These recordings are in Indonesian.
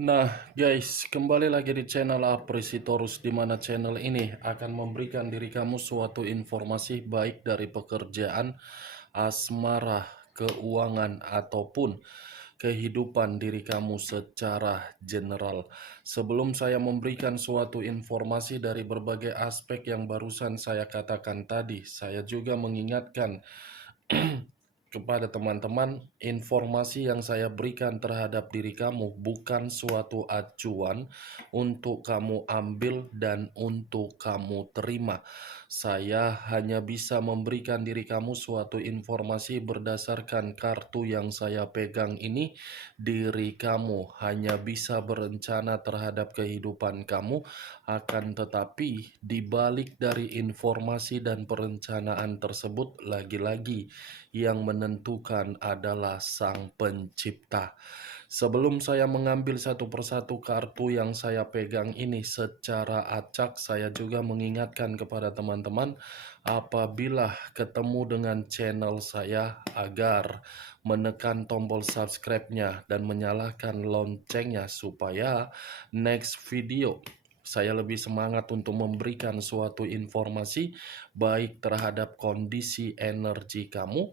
Nah, guys, kembali lagi di channel Apresitorus, di mana channel ini akan memberikan diri kamu suatu informasi baik dari pekerjaan, asmara, keuangan, ataupun kehidupan diri kamu secara general. Sebelum saya memberikan suatu informasi dari berbagai aspek yang barusan saya katakan tadi, saya juga mengingatkan kepada teman-teman, informasi yang saya berikan terhadap diri kamu bukan suatu acuan untuk kamu ambil dan untuk kamu terima. Saya hanya bisa memberikan diri kamu suatu informasi berdasarkan kartu yang saya pegang ini. Diri kamu hanya bisa berencana terhadap kehidupan kamu, akan tetapi di balik dari informasi dan perencanaan tersebut, lagi-lagi yang menentukan adalah Sang Pencipta. Sebelum saya mengambil satu persatu kartu yang saya pegang ini secara acak, saya juga mengingatkan kepada teman-teman apabila ketemu dengan channel saya agar menekan tombol subscribe-nya dan menyalakan loncengnya supaya next video saya lebih semangat untuk memberikan suatu informasi baik terhadap kondisi energi kamu,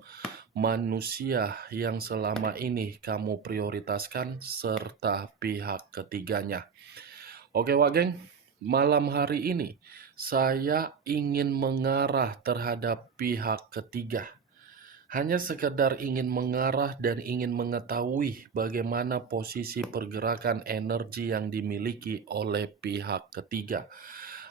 manusia yang selama ini kamu prioritaskan, serta pihak ketiganya. Oke, Wageng, malam hari ini saya ingin mengarah terhadap pihak ketiga. Hanya sekedar ingin mengarah dan ingin mengetahui bagaimana posisi pergerakan energi yang dimiliki oleh pihak ketiga.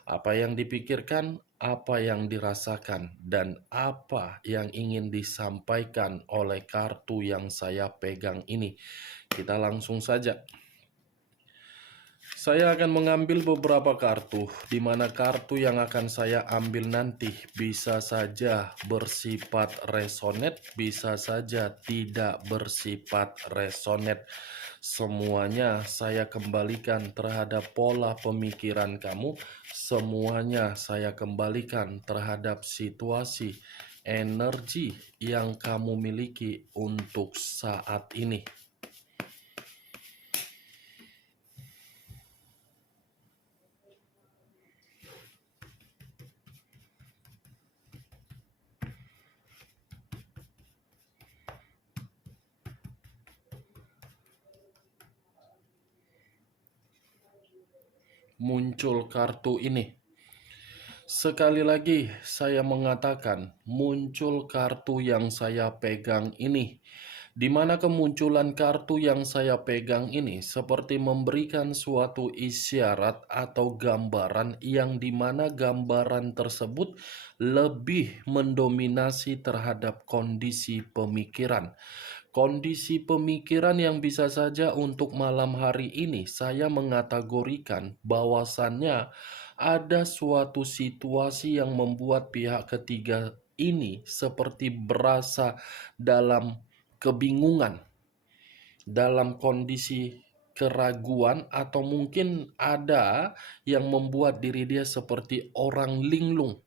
Apa yang dipikirkan, apa yang dirasakan, dan apa yang ingin disampaikan oleh kartu yang saya pegang ini. Kita langsung saja. Saya akan mengambil beberapa kartu, di mana kartu yang akan saya ambil nanti bisa saja bersifat resonate, bisa saja tidak bersifat resonate. Semuanya saya kembalikan terhadap pola pemikiran kamu, semuanya saya kembalikan terhadap situasi, energi yang kamu miliki untuk saat ini. Muncul kartu ini. Sekali lagi saya mengatakan muncul kartu yang saya pegang ini, di mana kemunculan kartu yang saya pegang ini seperti memberikan suatu isyarat atau gambaran yang dimana gambaran tersebut lebih mendominasi terhadap kondisi pemikiran. Kondisi pemikiran yang bisa saja untuk malam hari ini saya mengategorikan bahwasannya ada suatu situasi yang membuat pihak ketiga ini seperti berasa dalam kebingungan, dalam kondisi keraguan, atau mungkin ada yang membuat diri dia seperti orang linglung.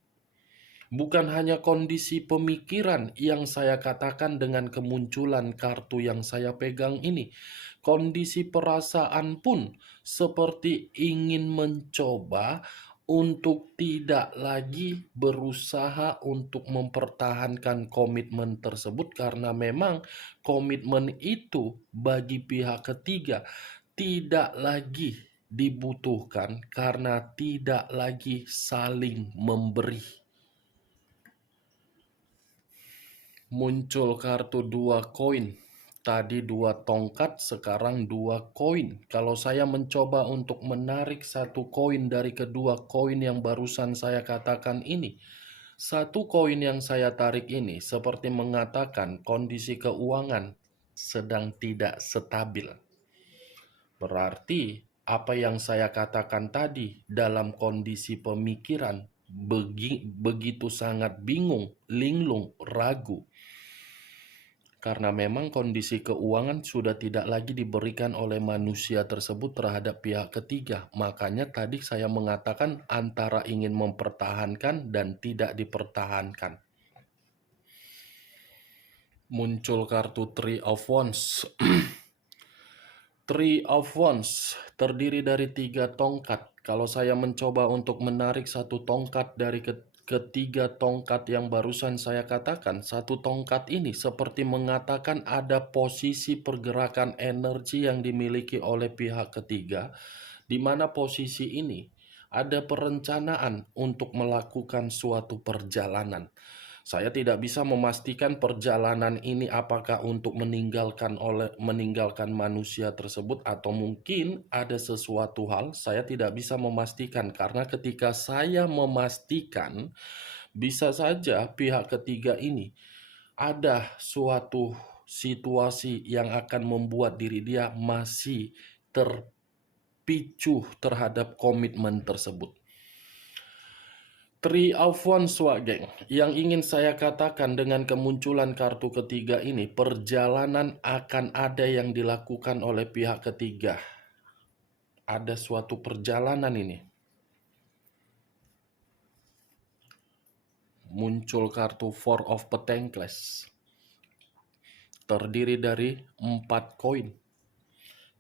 Bukan hanya kondisi pemikiran yang saya katakan dengan kemunculan kartu yang saya pegang ini. Kondisi perasaan pun seperti ingin mencoba untuk tidak lagi berusaha untuk mempertahankan komitmen tersebut, karena memang komitmen itu bagi pihak ketiga tidak lagi dibutuhkan karena tidak lagi saling memberi. Muncul kartu 2 koin. Tadi 2 tongkat, sekarang 2 koin. Kalau saya mencoba untuk menarik 1 koin dari kedua koin yang barusan saya katakan ini, 1 koin yang saya tarik ini seperti mengatakan kondisi keuangan sedang tidak stabil. Berarti apa yang saya katakan tadi dalam kondisi pemikiran begitu sangat bingung, linglung, ragu. Karena memang kondisi keuangan sudah tidak lagi diberikan oleh manusia tersebut terhadap pihak ketiga. Makanya tadi saya mengatakan antara ingin mempertahankan dan tidak dipertahankan. Muncul kartu Three of Wands. Three of Wands terdiri dari 3 tongkat. Kalau saya mencoba untuk menarik satu tongkat dari ketiga tongkat yang barusan saya katakan, satu tongkat ini seperti mengatakan ada posisi pergerakan energi yang dimiliki oleh pihak ketiga, di mana posisi ini ada perencanaan untuk melakukan suatu perjalanan. Saya tidak bisa memastikan perjalanan ini apakah untuk meninggalkan manusia tersebut atau mungkin ada sesuatu hal, saya tidak bisa memastikan karena ketika saya memastikan bisa saja pihak ketiga ini ada suatu situasi yang akan membuat diri dia masih terpicu terhadap komitmen tersebut. Three of Wands, Wak geng. Yang ingin saya katakan dengan kemunculan kartu ketiga ini, perjalanan akan ada yang dilakukan oleh pihak ketiga. Ada suatu perjalanan ini. Muncul kartu Four of Pentacles. Terdiri dari 4 koin.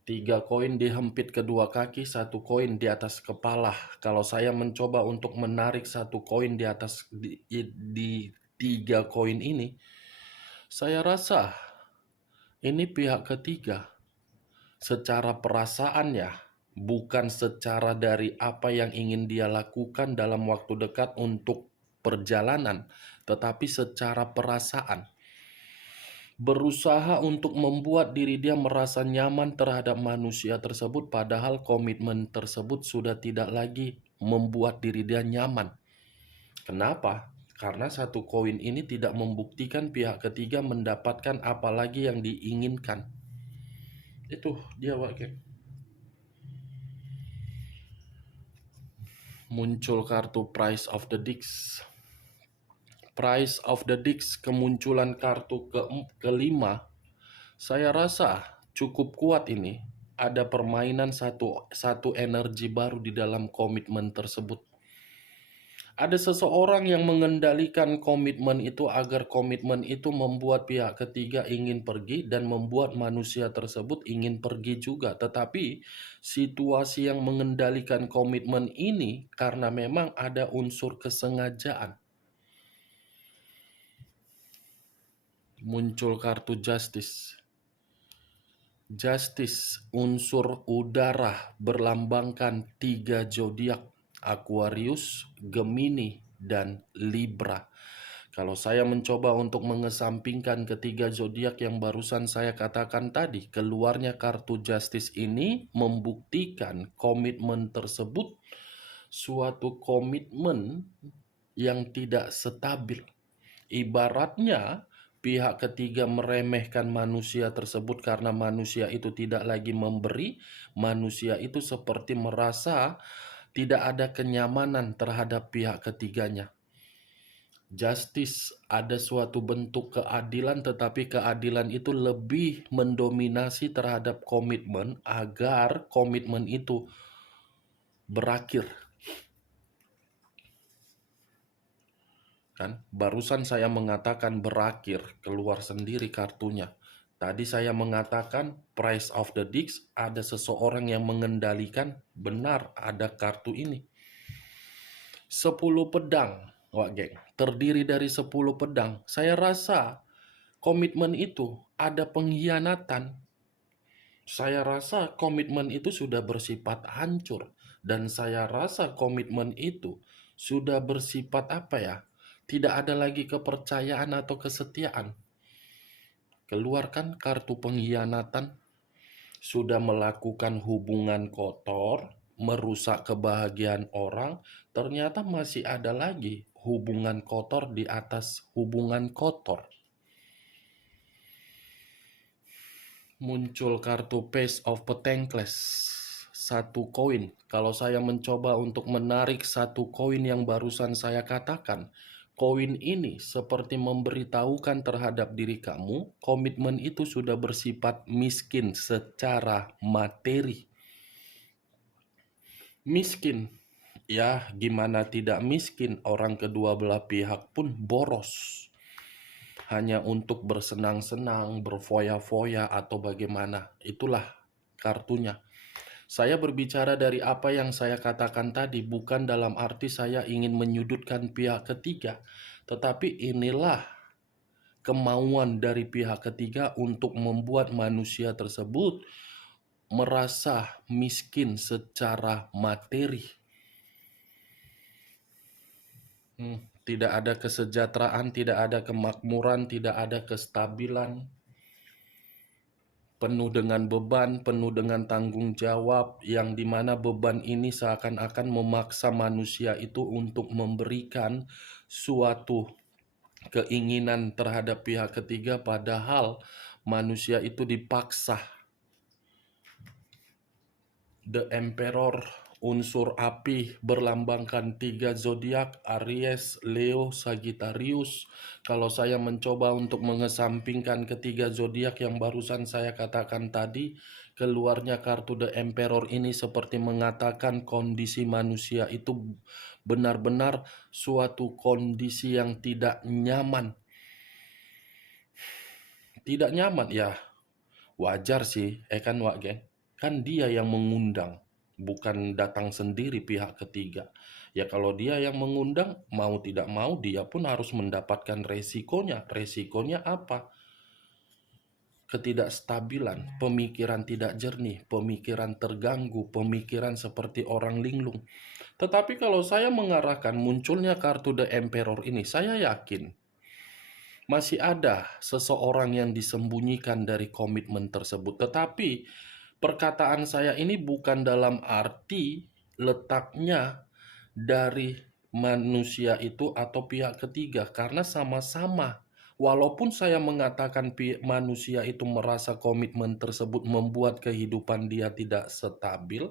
3 koin dihempit kedua kaki, 1 koin di atas kepala. Kalau saya mencoba untuk menarik 1 koin di atas di 3 koin ini, saya rasa ini pihak ketiga secara perasaannya, bukan secara dari apa yang ingin dia lakukan dalam waktu dekat untuk perjalanan, tetapi secara perasaan. Berusaha untuk membuat diri dia merasa nyaman terhadap manusia tersebut, padahal komitmen tersebut sudah tidak lagi membuat diri dia nyaman. Kenapa? Karena 1 koin ini tidak membuktikan pihak ketiga mendapatkan apa lagi yang diinginkan. Itu dia, Wak. Muncul kartu Price of the Disc. Price of the Disc, kemunculan kartu kelima, saya rasa cukup kuat ini. Ada permainan satu energi baru di dalam komitmen tersebut. Ada seseorang yang mengendalikan komitmen itu agar komitmen itu membuat pihak ketiga ingin pergi dan membuat manusia tersebut ingin pergi juga. Tetapi situasi yang mengendalikan komitmen ini karena memang ada unsur kesengajaan. Muncul kartu Justice. Justice, unsur udara, berlambangkan 3 zodiak, Aquarius, Gemini, dan Libra. Kalau saya mencoba untuk mengesampingkan ketiga zodiak yang barusan saya katakan tadi, keluarnya kartu Justice ini membuktikan komitmen tersebut suatu komitmen yang tidak stabil. Ibaratnya pihak ketiga meremehkan manusia tersebut karena manusia itu tidak lagi memberi. Manusia itu seperti merasa tidak ada kenyamanan terhadap pihak ketiganya. Justice, ada suatu bentuk keadilan, tetapi keadilan itu lebih mendominasi terhadap komitmen agar komitmen itu berakhir. Kan barusan saya mengatakan berakhir, keluar sendiri kartunya. Tadi saya mengatakan Price of the Disc, ada seseorang yang mengendalikan, benar ada kartu ini. 10 pedang, Wak geng, terdiri dari 10 pedang. Saya rasa komitmen itu ada pengkhianatan. Saya rasa komitmen itu sudah bersifat hancur. Dan saya rasa komitmen itu sudah bersifat apa ya? Tidak ada lagi kepercayaan atau kesetiaan. Keluarkan kartu pengkhianatan. Sudah melakukan hubungan kotor, merusak kebahagiaan orang, ternyata masih ada lagi hubungan kotor di atas hubungan kotor. Muncul kartu Page of Pentacles, 1 koin. Kalau saya mencoba untuk menarik 1 koin yang barusan saya katakan, koin ini seperti memberitahukan terhadap diri kamu, komitmen itu sudah bersifat miskin secara materi. Miskin, ya gimana tidak miskin, orang kedua belah pihak pun boros. Hanya untuk bersenang-senang, berfoya-foya atau bagaimana. Itulah kartunya. Saya berbicara dari apa yang saya katakan tadi, bukan dalam arti saya ingin menyudutkan pihak ketiga, tetapi inilah kemauan dari pihak ketiga untuk membuat manusia tersebut merasa miskin secara materi. Tidak ada kesejahteraan, tidak ada kemakmuran, tidak ada kestabilan. Penuh dengan beban, penuh dengan tanggung jawab, yang dimana beban ini seakan-akan memaksa manusia itu untuk memberikan suatu keinginan terhadap pihak ketiga, padahal manusia itu dipaksa. The Emperor, unsur api, berlambangkan 3 zodiak, Aries, Leo, Sagittarius. Kalau saya mencoba untuk mengesampingkan ketiga zodiak yang barusan saya katakan tadi, keluarnya kartu The Emperor ini seperti mengatakan kondisi manusia itu benar-benar suatu kondisi yang tidak nyaman. Tidak nyaman ya, wajar sih, kan Wak Geng? Kan dia yang mengundang, bukan datang sendiri pihak ketiga. Ya kalau dia yang mengundang, mau tidak mau dia pun harus mendapatkan resikonya. Resikonya apa? Ketidakstabilan, pemikiran tidak jernih, pemikiran terganggu, pemikiran seperti orang linglung. Tetapi kalau saya mengarahkan munculnya kartu The Emperor ini, saya yakin masih ada seseorang yang disembunyikan dari komitmen tersebut. Tetapi perkataan saya ini bukan dalam arti letaknya dari manusia itu atau pihak ketiga, karena sama-sama. Walaupun saya mengatakan manusia itu merasa komitmen tersebut membuat kehidupan dia tidak stabil,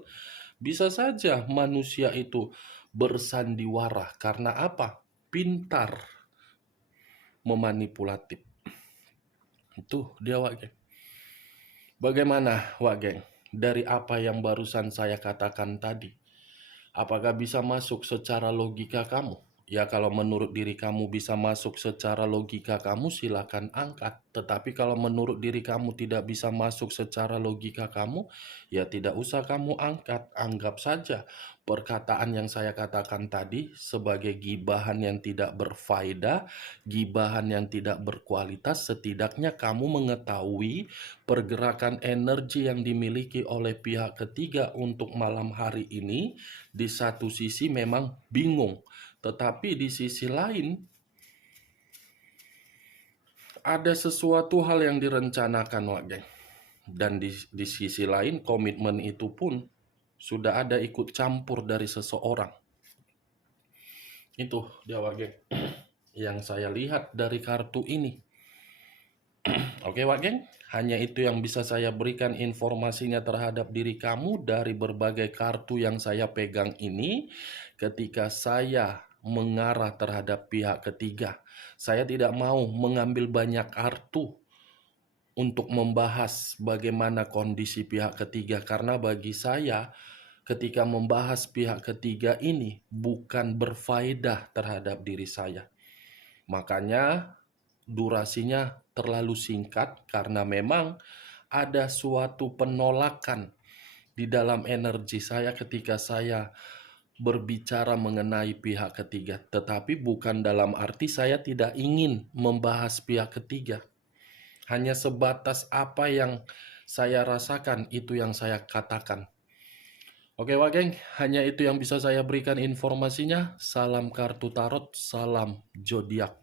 bisa saja manusia itu bersandiwara. Karena apa? Pintar memanipulatif. Itu dia, Wak Geng. Bagaimana, Wak Geng? Dari apa yang barusan saya katakan tadi, apakah bisa masuk secara logika kamu? Ya kalau menurut diri kamu bisa masuk secara logika kamu, silakan angkat. Tetapi kalau menurut diri kamu tidak bisa masuk secara logika kamu, ya tidak usah kamu angkat. Anggap saja perkataan yang saya katakan tadi sebagai gibahan yang tidak berfaedah, gibahan yang tidak berkualitas. Setidaknya kamu mengetahui pergerakan energi yang dimiliki oleh pihak ketiga untuk malam hari ini. Di satu sisi memang bingung, tetapi di sisi lain ada sesuatu hal yang direncanakan, Wak Geng. Dan di sisi lain komitmen itu pun sudah ada ikut campur dari seseorang. Itu dia, Wak Geng, yang saya lihat dari kartu ini. Oke, Wak Geng, hanya itu yang bisa saya berikan informasinya terhadap diri kamu dari berbagai kartu yang saya pegang ini ketika saya mengarah terhadap pihak ketiga. Saya tidak mau mengambil banyak kartu untuk membahas bagaimana kondisi pihak ketiga, karena bagi saya ketika membahas pihak ketiga ini bukan berfaedah terhadap diri saya. Makanya durasinya terlalu singkat karena memang ada suatu penolakan di dalam energi saya ketika saya berbicara mengenai pihak ketiga. Tetapi bukan dalam arti saya tidak ingin membahas pihak ketiga. Hanya sebatas apa yang saya rasakan, itu yang saya katakan. Oke, Wak Geng, hanya itu yang bisa saya berikan informasinya. Salam kartu tarot, salam zodiak.